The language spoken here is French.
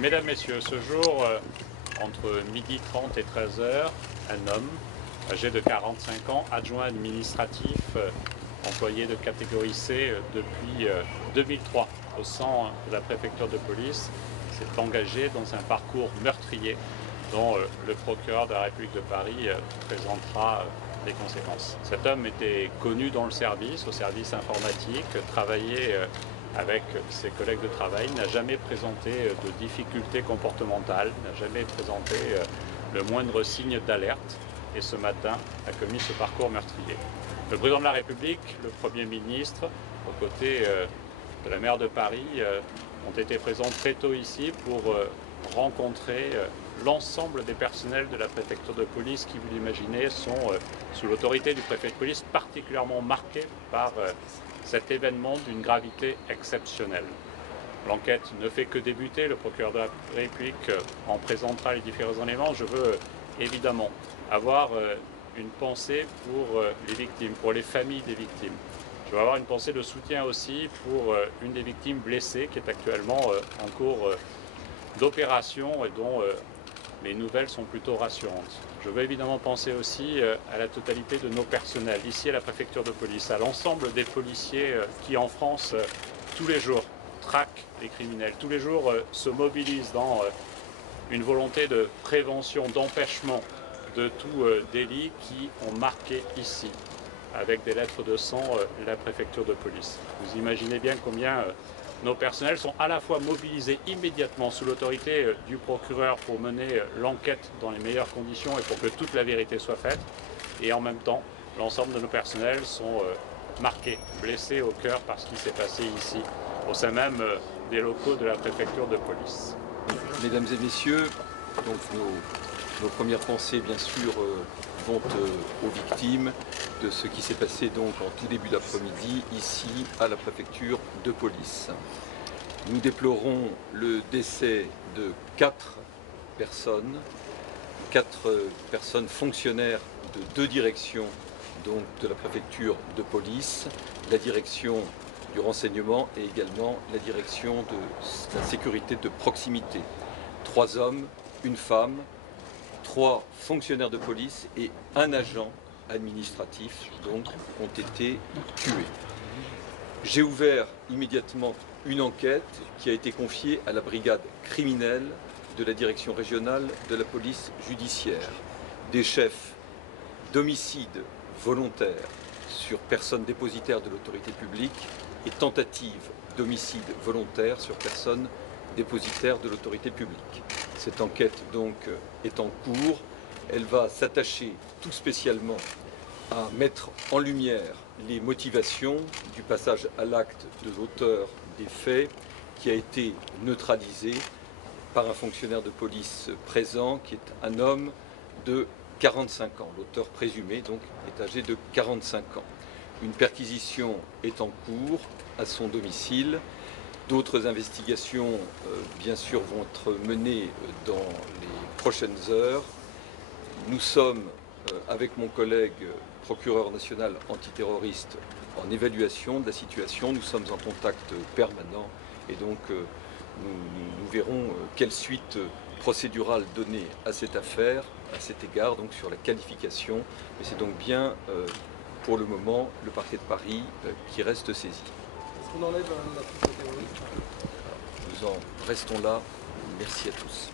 Mesdames, Messieurs, ce jour, entre 12h30 et 13h, un homme âgé de 45 ans, adjoint administratif, employé de catégorie C depuis 2003 au sein de la préfecture de police, s'est engagé dans un parcours meurtrier dont le procureur de la République de Paris présentera les conséquences. Cet homme était connu dans le service, au service informatique, travaillait avec ses collègues de travail, n'a jamais présenté de difficultés comportementales, n'a jamais présenté le moindre signe d'alerte et ce matin a commis ce parcours meurtrier. Le président de la République, le Premier ministre, aux côtés de la maire de Paris, ont été présents très tôt ici pour rencontrer l'ensemble des personnels de la préfecture de police qui, vous l'imaginez, sont sous l'autorité du préfet de police particulièrement marqués par cet événement d'une gravité exceptionnelle. L'enquête ne fait que débuter, le procureur de la République en présentera les différents éléments. Je veux évidemment avoir une pensée pour les victimes, pour les familles des victimes. Je veux avoir une pensée de soutien aussi pour une des victimes blessées qui est actuellement en cours d'opération et dont les nouvelles sont plutôt rassurantes. Je veux évidemment penser aussi à la totalité de nos personnels, ici à la préfecture de police, à l'ensemble des policiers qui en France, tous les jours, traquent les criminels, tous les jours se mobilisent dans une volonté de prévention, d'empêchement de tout délit qui ont marqué ici, avec des lettres de sang, la préfecture de police. Vous imaginez bien combien nos personnels sont à la fois mobilisés immédiatement sous l'autorité du procureur pour mener l'enquête dans les meilleures conditions et pour que toute la vérité soit faite, et en même temps, l'ensemble de nos personnels sont marqués, blessés au cœur par ce qui s'est passé ici, au sein même des locaux de la préfecture de police. Mesdames et messieurs, donc nos premières pensées, bien sûr, vont aux victimes de ce qui s'est passé donc en tout début d'après-midi ici à la préfecture de police. Nous déplorons le décès de 4 personnes fonctionnaires de 2 directions donc de la préfecture de police, la direction du renseignement et également la direction de la sécurité de proximité. 3 hommes, une femme, 3 fonctionnaires de police et un agent administratif donc ont été tués. J'ai ouvert immédiatement une enquête qui a été confiée à la brigade criminelle de la direction régionale de la police judiciaire. Des chefs d'homicide volontaire sur personnes dépositaires de l'autorité publique et tentative d'homicide volontaire sur personnes dépositaires de l'autorité publique. Cette enquête donc est en cours. Elle va s'attacher tout spécialement à mettre en lumière les motivations du passage à l'acte de l'auteur des faits qui a été neutralisé par un fonctionnaire de police présent qui est un homme de 45 ans. L'auteur présumé donc est âgé de 45 ans. Une perquisition est en cours à son domicile. D'autres investigations, bien sûr, vont être menées dans les prochaines heures. Nous sommes, avec mon collègue procureur national antiterroriste, en évaluation de la situation. Nous sommes en contact permanent et donc nous verrons quelle suite procédurale donner à cette affaire, à cet égard, donc sur la qualification. Mais c'est donc bien, pour le moment, le parquet de Paris qui reste saisi. Est-ce qu'on enlève la fiche de terroriste? Nous en restons là. Merci à tous.